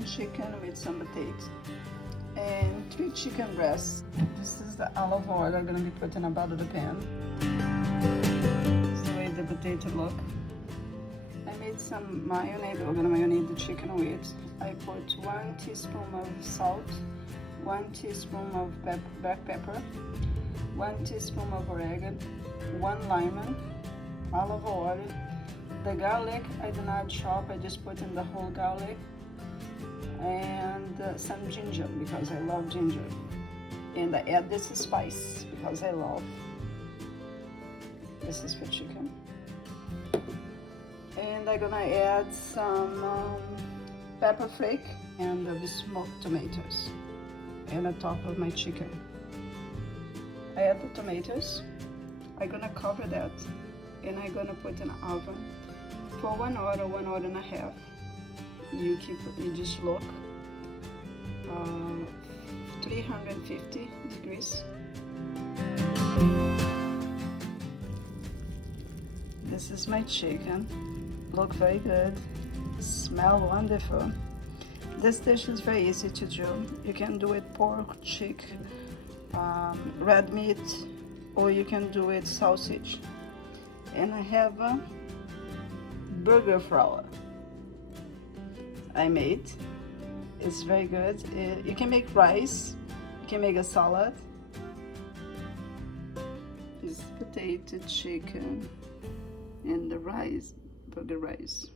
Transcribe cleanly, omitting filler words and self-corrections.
Italian chicken with some potatoes and 3 chicken breasts. This is the olive oil I'm gonna be putting about the pan. This is the way the potato look. I made some mayonnaise. We're gonna marinate the chicken with. I put 1 teaspoon of salt, 1 teaspoon of black pepper, 1 teaspoon of oregano, 1 lemon, olive oil. The garlic I do not chop, I just put in the whole garlic, and some ginger because I love ginger. And I add this spice because I love. This is for chicken. And I'm gonna add some pepper flake and the smoked tomatoes and on top of my chicken. I add the tomatoes. I'm gonna cover that and I'm gonna put in the oven for 1 hour, 1 hour and a half. You just look 350 degrees. This is my chicken. Look very good. Smell wonderful. This dish is very easy to do. You can do it pork, chicken, red meat, or you can do it sausage. And I have a burger flour I made. It's very good. You can make rice, you can make a salad. It's potato, chicken, and the rice, burger rice.